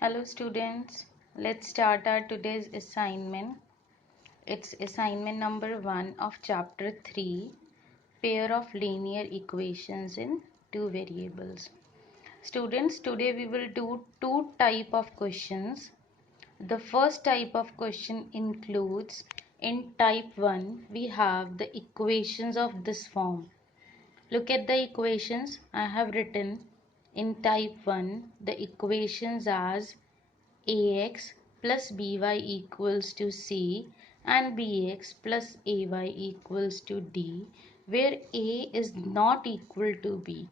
Hello students, let's start our today's assignment. It's assignment number 1 of chapter 3, pair of linear equations in two variables. Students, today we will do two type of questions. The first type of question includes, in type 1 we have the equations of this form. Look at the equations I have written in type 1, the equations as ax plus by equals to c and bx plus ay equals to d, where a is not equal to b.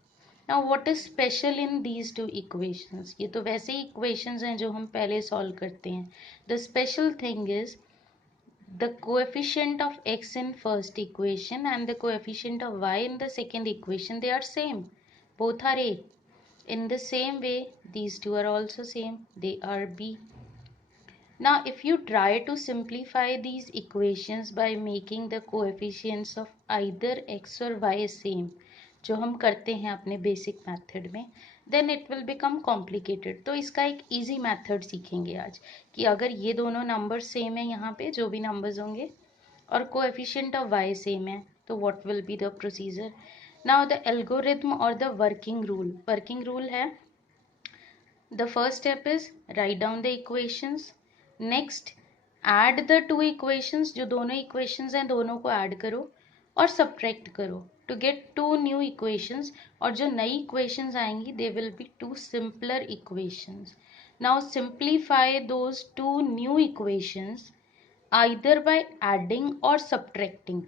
Now what is special in these two equations? ये तो वैसे ही equations हैं जो हम पहले solve करते हैं. The special thing is the coefficient of x in first equation and the coefficient of y in the second equation, they are same. Both are a. In the same way, these two are also same. They are b. Now, if you try to simplify these equations by making the coefficients of either x or y same, जो हम करते हैं अपने basic method में, then it will become complicated. तो इसका एक easy method सीखेंगे आज कि अगर ये दोनों नंबर सेम है यहाँ पे जो भी नंबर्स होंगे और coefficient of y सेम है तो what will be the procedure. Now the algorithm or the working rule है, the first step is write down the equations. Next, add the two equations. जो दोनों equations हैं दोनों को add करो और subtract करो to get two new equations. और जो नई equations आएंगी they will be two simpler equations. Now simplify those two new equations either by adding or subtracting.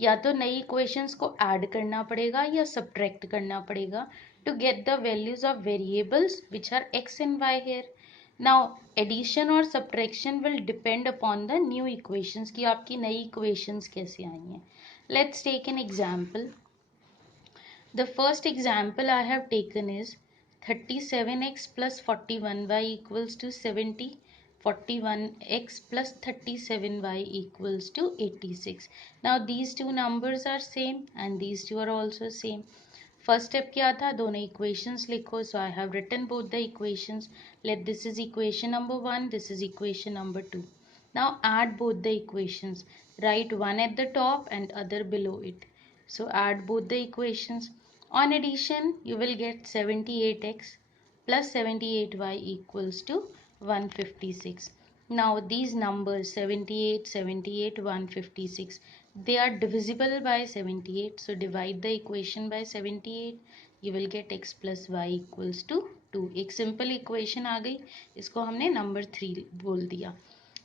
या तो नई इक्वेशंस को ऐड करना पड़ेगा या सब्ट्रैक्ट करना पड़ेगा to get the values of variables which are x and y here. Now addition or subtraction will depend upon the new equations कि आपकी नई equations कैसे आई हैं. Let's take an example. The first example I have taken is 37x plus 41y equals to 70. 41x plus 37y equals to 86. Now these two numbers are same and these two are also same. First step क्या था, दोनों equations लिखो. So I have written both the equations. Let this is equation number 1, this is equation number 2. Now add both the equations. Write one at the top and other below it. So add both the equations. On addition, you will get 78x plus 78y equals to 156. Now these numbers 78, 78, 156, they are divisible by 78. So divide the equation by 78. You will get x plus y equals to 2. एक simple equation आ गई, इसको हमने number 3 बोल दिया.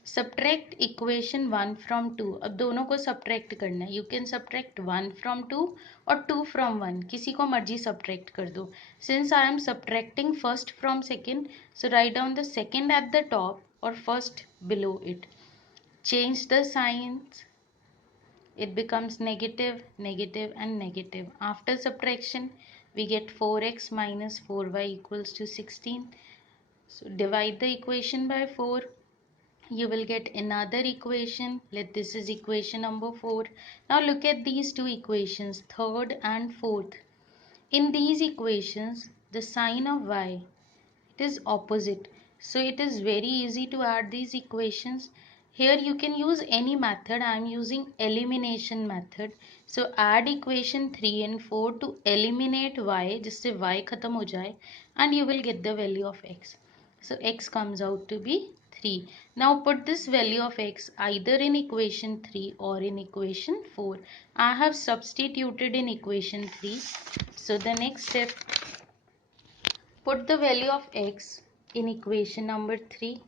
Subtract equation 1 from 2. अब दोनों को subtract करना है. You can subtract 1 from 2 और 2 from 1. किसी को मर्जी subtract कर दो. Since I am subtracting first from second, so write down the second at the top or first below it. Change the signs. It becomes negative, negative and negative. After subtraction, we get 4x minus 4y equals to 16. So divide the equation by 4. You will get another equation. Let this is equation number 4. Now look at these two equations, third and fourth. In these equations, the sign of y, it is opposite. So it is very easy to add these equations. Here you can use any method. I am using elimination method. So add equation 3 and 4 to eliminate y, जिससे y खत्म हो जाए, and you will get the value of x. So x comes out to be 3. Now put this value of x either in equation 3 or in equation 4. I have substituted in equation 3. So the next step, put the value of x in equation number 3.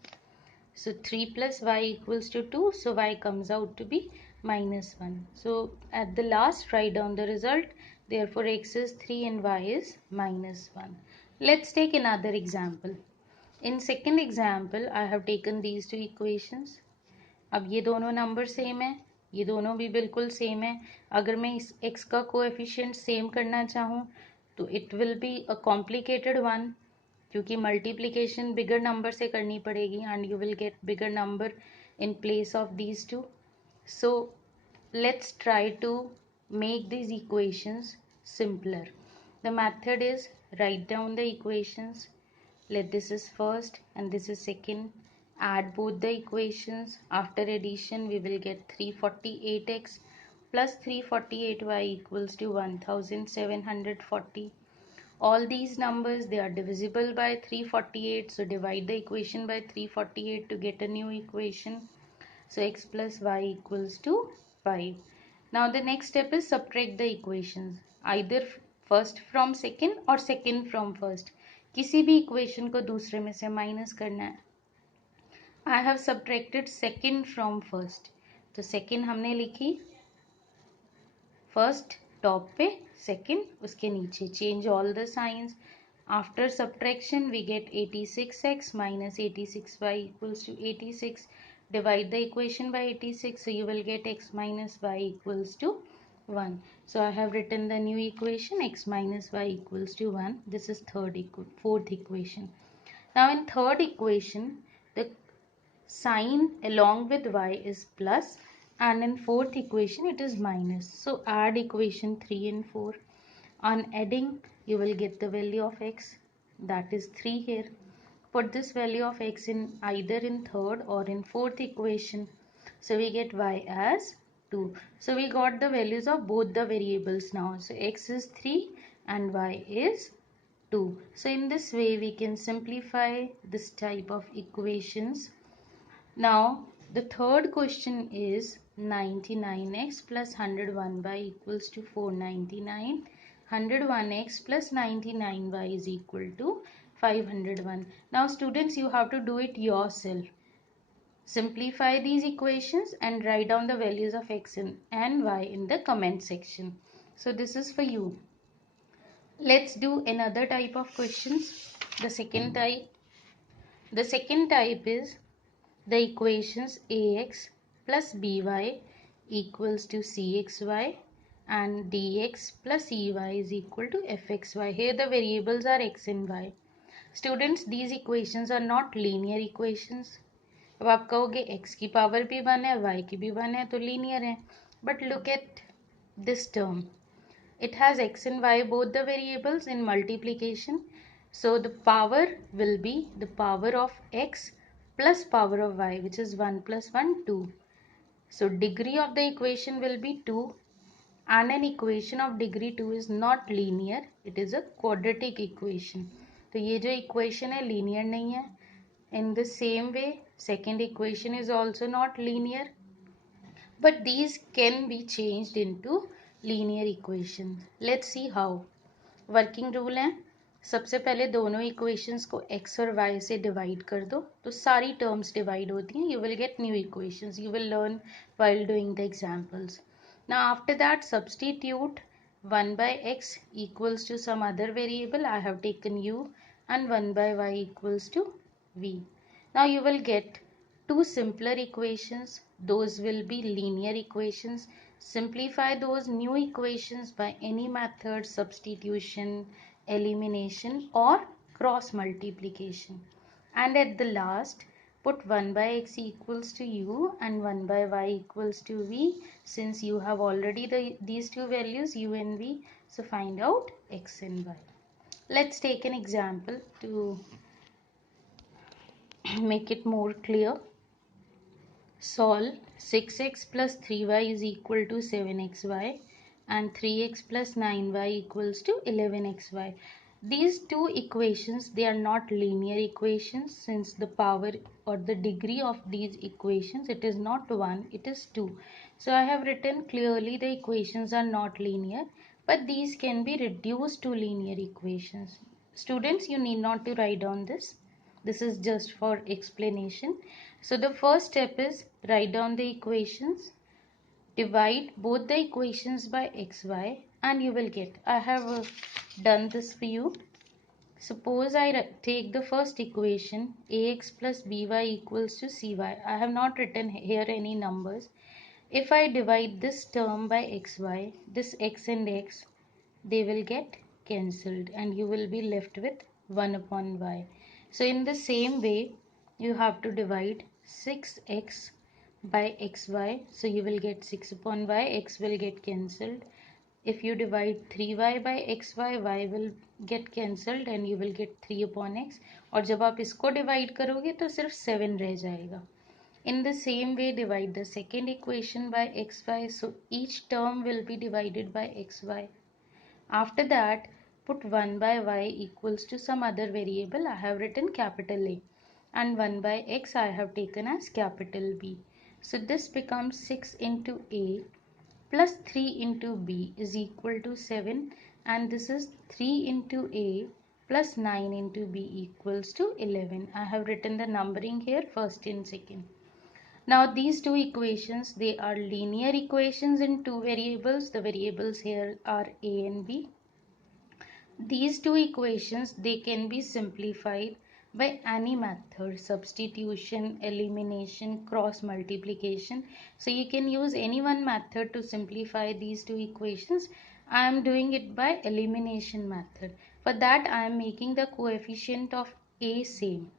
So 3 plus y equals to 2. So y comes out to be minus 1. So at the last write down the result. Therefore x is 3 and y is minus 1. Let's take another example. In second example, I have taken these two equations. अब ये दोनों number same है, ये दोनों भी बिल्कुल same है. अगर मैं इस x का कोएफिशिएंट सेम करना चाहूँ तो it will be a complicated one, क्योंकि मल्टीप्लिकेशन बिगर नंबर से करनी पड़ेगी and you will get bigger number in place of these two. So let's try to make these equations simpler. The method is write down the equations. Let this is first and this is second. Add both the equations. After addition, we will get 348x plus 348y equals to 1740. All these numbers, they are divisible by 348. So divide the equation by 348 to get a new equation. So x plus y equals to 5. Now the next step is subtract the equations. Either first from second or second from first. किसी भी equation को दूसरे में से minus करना है. I have subtracted second from first. तो second हमने लिखी first top पे, second उसके नीचे. Change all the signs. After subtraction we get 86x minus 86y equals to 86. Divide the equation by 86, so you will get x minus y equals to 1. So I have written the new equation, x minus y equals to 1. This is fourth equation. Now in third equation, the sign along with y is plus, and in fourth equation it is minus. So add equation 3 and 4. On adding, you will get the value of x, that is 3 here. Put this value of x in either in third or in fourth equation. So we get y as 2. So we got the values of both the variables now. So x is 3 and y is 2. So in this way we can simplify this type of equations. Now the third question is 99x plus 101y equals to 499. 101x plus 99y is equal to 501. Now students, you have to do it yourself. Simplify these equations and write down the values of x and y in the comment section. So this is for you. Let's do another type of questions. The second type is the equations ax plus by equals to cxy and dx plus ey is equal to fxy. Here the variables are x and y. Students, these equations are not linear equations. अब आप कहोगे x की power भी 1 है, y की भी 1 है, तो लीनियर है. But look at this term. It has x and y, both the variables, in multiplication. So the power will be the power of x plus power of y, which is 1 plus 1, 2. So degree of the equation will be 2, and an equation of degree 2 is not linear. It is a quadratic equation. तो ये जो equation है linear नहीं है. In the same way, second equation is also not linear. But these can be changed into linear equations. Let's see how. Working rule है, सबसे पहले दोनों equations को x और y से divide कर दो, तो सारी terms divide होती हैं. You will get new equations. You will learn while doing the examples. Now after that, substitute 1 by x equals to some other variable. I have taken u, and 1 by y equals to v. Now you will get two simpler equations. Those will be linear equations. Simplify those new equations by any method, substitution, elimination, or cross multiplication. And at the last, put 1 by x equals to u and 1 by y equals to v. Since you have already these two values, u and v, so find out x and y. Let's take an example to make it more clear. Solve 6x plus 3y is equal to 7xy and 3x plus 9y equals to 11xy. These two equations, they are not linear equations, since the power or the degree of these equations, it is not 1, it is 2. So I have written clearly the equations are not linear, but these can be reduced to linear equations. Students, you need not to write down this. This is just for explanation. So the first step is write down the equations, divide both the equations by xy, and you will get. I have done this for you. Suppose I take the first equation, ax plus by equals to cy. I have not written here any numbers. If I divide this term by xy, this x and x, they will get cancelled and you will be left with 1 upon y. So in the same way, you have to divide 6x by xy. So you will get 6 upon y, x will get cancelled. If you divide 3y by xy, y will get cancelled and you will get 3 upon x. और जब आप इसको divide करोगे तो सिर्फ 7 रह जाएगा. In the same way, divide the second equation by xy. So each term will be divided by xy. After that, put 1 by y equals to some other variable. I have written capital A. And 1 by x I have taken as capital B. So this becomes 6 into A plus 3 into B is equal to 7, and this is 3 into A plus 9 into B equals to 11. I have written the numbering here, first and second. Now these two equations, they are linear equations in two variables. The variables here are A and B. These two equations, they can be simplified by any method: substitution, elimination, cross multiplication. So you can use any one method to simplify these two equations. I am doing it by elimination method. For that I am making the coefficient of A same.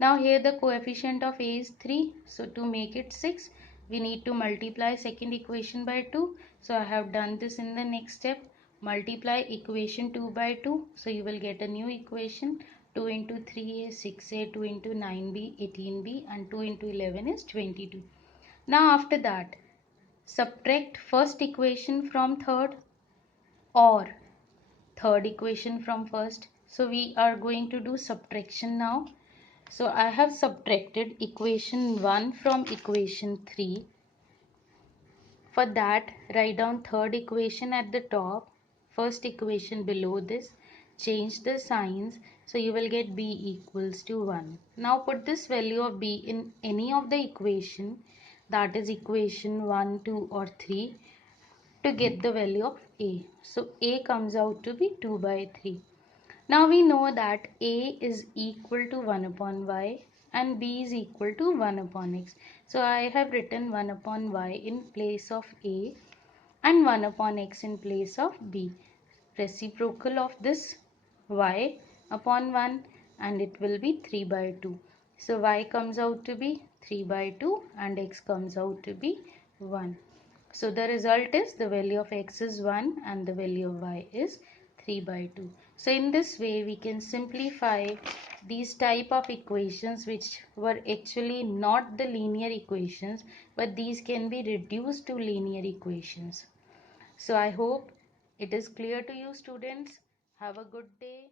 Now here the coefficient of A is 3. So to make it 6, we need to multiply second equation by 2. So I have done this in the next step. Multiply equation 2 by 2. So you will get a new equation. 2 into 3 is 6a, 2 into 9b, 18b, and 2 into 11 is 22. Now after that, subtract first equation from third or third equation from first. So we are going to do subtraction now. So I have subtracted equation 1 from equation 3. For that, write down third equation at the top, first equation below this, change the signs, so you will get b equals to 1. Now put this value of b in any of the equation, that is equation 1, 2 or 3, to get the value of a. So a comes out to be 2 by 3. Now we know that a is equal to 1 upon y and b is equal to 1 upon x. So I have written 1 upon y in place of a and 1 upon x in place of b. Reciprocal of this y upon 1, and it will be 3 by 2. So y comes out to be 3 by 2 and x comes out to be 1. So the result is the value of x is 1 and the value of y is 3 by 2. So in this way we can simplify these type of equations which were actually not the linear equations, but these can be reduced to linear equations. So I hope it is clear to you, students. Have a good day.